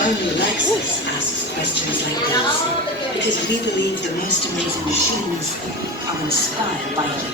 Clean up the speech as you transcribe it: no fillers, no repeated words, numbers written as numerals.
Only Lexus asks questions like this, because we believe the most amazing machines are inspired by you.